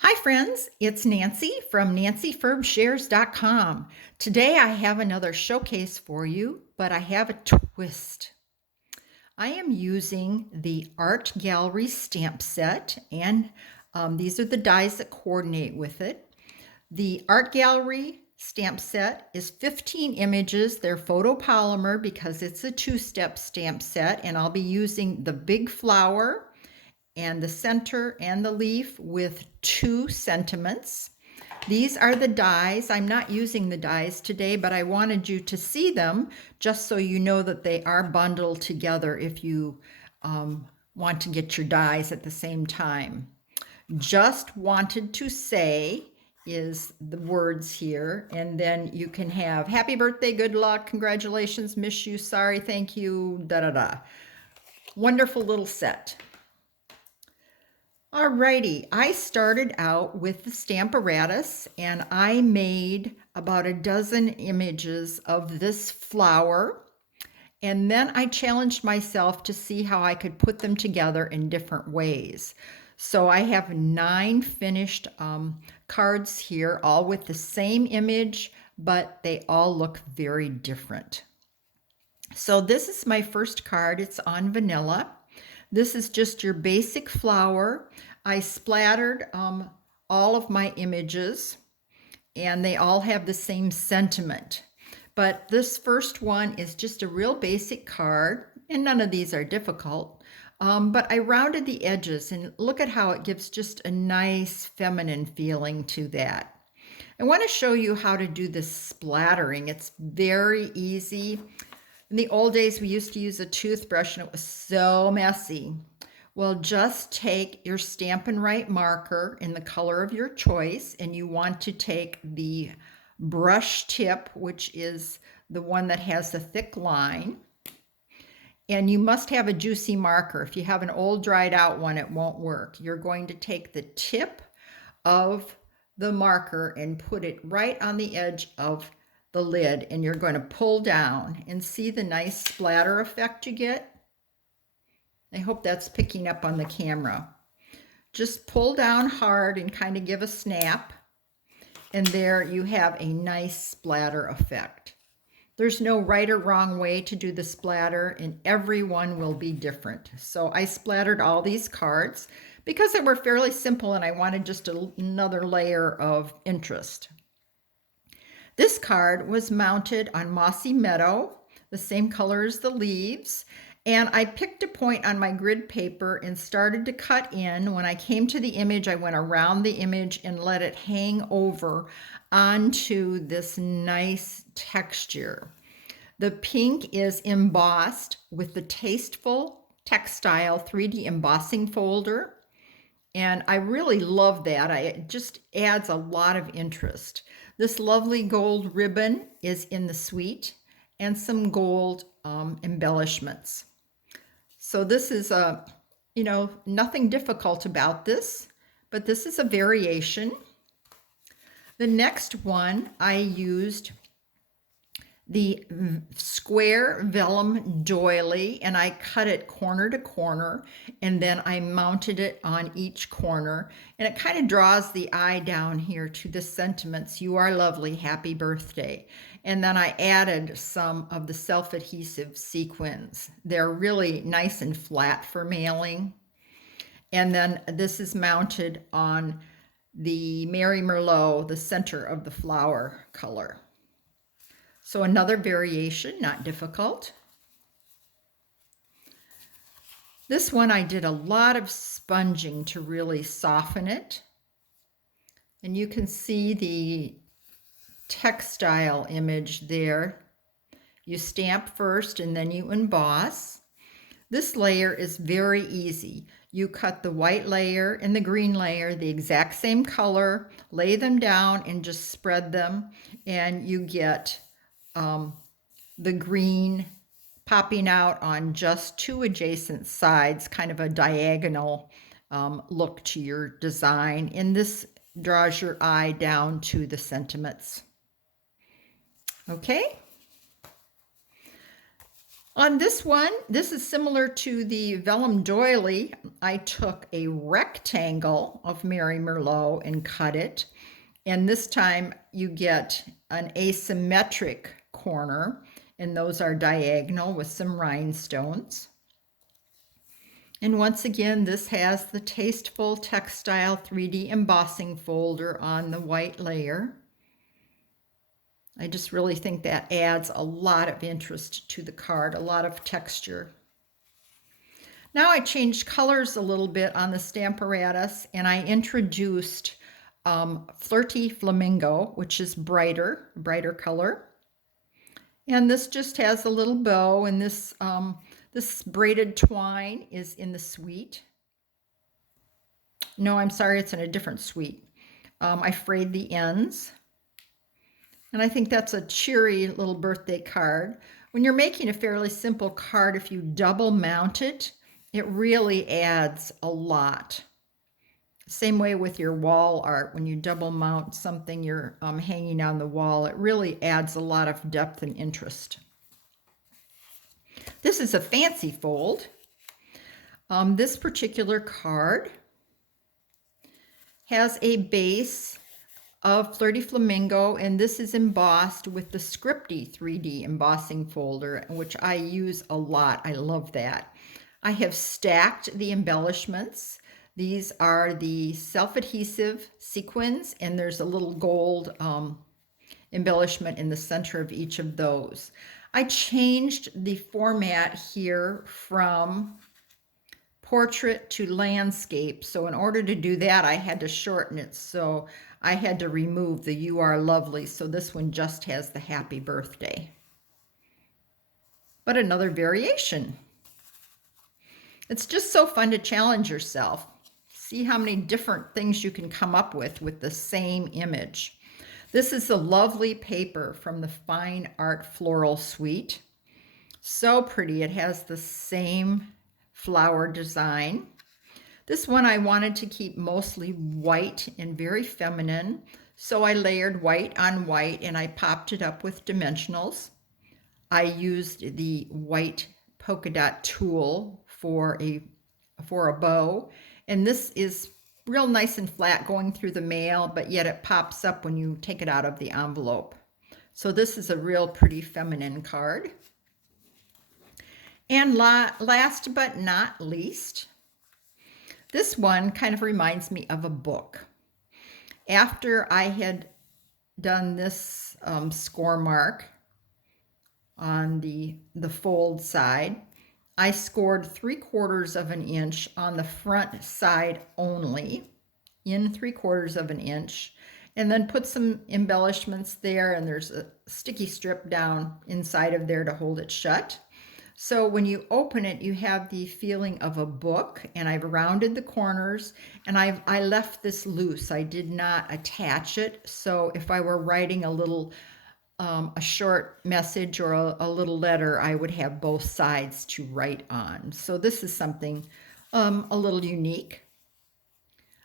Hi friends, it's Nancy from nancyferbshares.com. Today I have another showcase for you, but I have a twist. I am using the Art Gallery stamp set, and these are the dies that coordinate with it. The Art Gallery stamp set is 15 images. They're photopolymer because it's a two-step stamp set, and I'll be using the big flower and the center and the leaf with 2 sentiments. These are the dies. I'm not using the dies today, but I wanted you to see them just so you know that they are bundled together if you want to get your dies at the same time. Just wanted to say is the words here, and then you can have happy birthday, good luck, congratulations, miss you, sorry, thank you, da-da-da. Wonderful little set. Alrighty, I started out with the Stamparatus and I made about a dozen images of this flower, and then I challenged myself to see how I could put them together in different ways. So I have 9 finished cards here, all with the same image, but they all look very different. So this is my first card. It's on vanilla. This is just your basic flower. I splattered all of my images, and they all have the same sentiment. But this first one is just a real basic card, and none of these are difficult. But I rounded the edges, and look at how it gives just a nice feminine feeling to that. I want to show you how to do this splattering. It's very easy. In the old days, we used to use a toothbrush and it was so messy. Well, just take your Stampin' Right marker in the color of your choice, and you want to take the brush tip, which is the one that has the thick line. And you must have a juicy marker. If you have an old dried out one, it won't work. You're going to take the tip of the marker and put it right on the edge of the lid, and you're going to pull down and see the nice splatter effect you get. I hope that's picking up on the camera. Just pull down hard and kind of give a snap, and there you have a nice splatter effect. There's no right or wrong way to do the splatter, and every one will be different. So I splattered all these cards because they were fairly simple and I wanted just another layer of interest. This card was mounted on Mossy Meadow, the same color as the leaves, and I picked a point on my grid paper and started to cut in. When I came to the image, I went around the image and let it hang over onto this nice texture. The pink is embossed with the Tasteful Textile 3D embossing folder, and I really love that. It just adds a lot of interest. This lovely gold ribbon is in the suite, and some gold embellishments. So this is nothing difficult about this, but this is a variation. The next one, I used the square vellum doily, and I cut it corner to corner, and then I mounted it on each corner, and it kind of draws the eye down here to the sentiments, "You are lovely, happy birthday." And then I added some of the self-adhesive sequins. They're really nice and flat for mailing. And then this is mounted on the Mary Merlot, the center of the flower color. So another variation, not difficult. This one I did a lot of sponging to really soften it. And you can see the textile image there. You stamp first and then you emboss. This layer is very easy. You cut the white layer and the green layer the exact same color, lay them down and just spread them, and you get the green popping out on just 2 adjacent sides, kind of a diagonal look to your design. And this draws your eye down to the sentiments. Okay. On this one, this is similar to the vellum doily. I took a rectangle of Mary Merlot and cut it. And this time you get an asymmetric corner, and those are diagonal with some rhinestones. And once again, this has the tasteful textile 3D embossing folder on the white layer. I just really think that adds a lot of interest to the card, a lot of texture. Now I changed colors a little bit on the Stamparatus, and I introduced Flirty Flamingo, which is brighter color. And this just has a little bow, and this braided twine is in the suite. No, I'm sorry, it's in a different suite. I frayed the ends. And I think that's a cheery little birthday card. When you're making a fairly simple card, if you double mount it, it really adds a lot. Same way with your wall art. When you double mount something you're hanging on the wall, it really adds a lot of depth and interest. This is a fancy fold. This particular card has a base of Flirty Flamingo, and this is embossed with the Scripty 3D embossing folder, which I use a lot. I love that. I have stacked the embellishments. These are the self-adhesive sequins, and there's a little gold embellishment in the center of each of those. I changed the format here from portrait to landscape. So in order to do that, I had to shorten it. So I had to remove the "You Are Lovely." So this one just has the happy birthday. But another variation. It's just so fun to challenge yourself. See how many different things you can come up with the same image. This is the lovely paper from the Fine Art Floral Suite. So pretty. It has the same flower design. This one I wanted to keep mostly white and very feminine, so I layered white on white and I popped it up with dimensionals. I used the white polka dot tool for a bow, and this is real nice and flat going through the mail, but yet it pops up when you take it out of the envelope. So this is a real pretty feminine card. And last but not least, this one kind of reminds me of a book. After I had done this score mark on the fold side, I scored 3/4 of an inch on the front side only, in 3/4 of an inch, and then put some embellishments there, and there's a sticky strip down inside of there to hold it shut. So when you open it, you have the feeling of a book, and I've rounded the corners, and I left this loose. I did not attach it. So if I were writing a short message or a little letter, I would have both sides to write on. So this is something a little unique.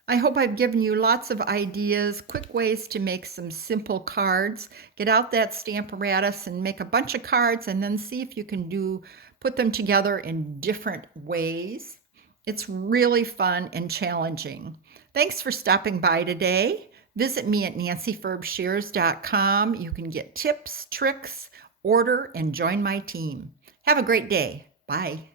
I hope I've given you lots of ideas, quick ways to make some simple cards. Get out that Stamparatus and make a bunch of cards, and then see if you can put them together in different ways. It's really fun and challenging. Thanks for stopping by today. Visit me at nancyferbshares.com. You can get tips, tricks, order, and join my team. Have a great day. Bye.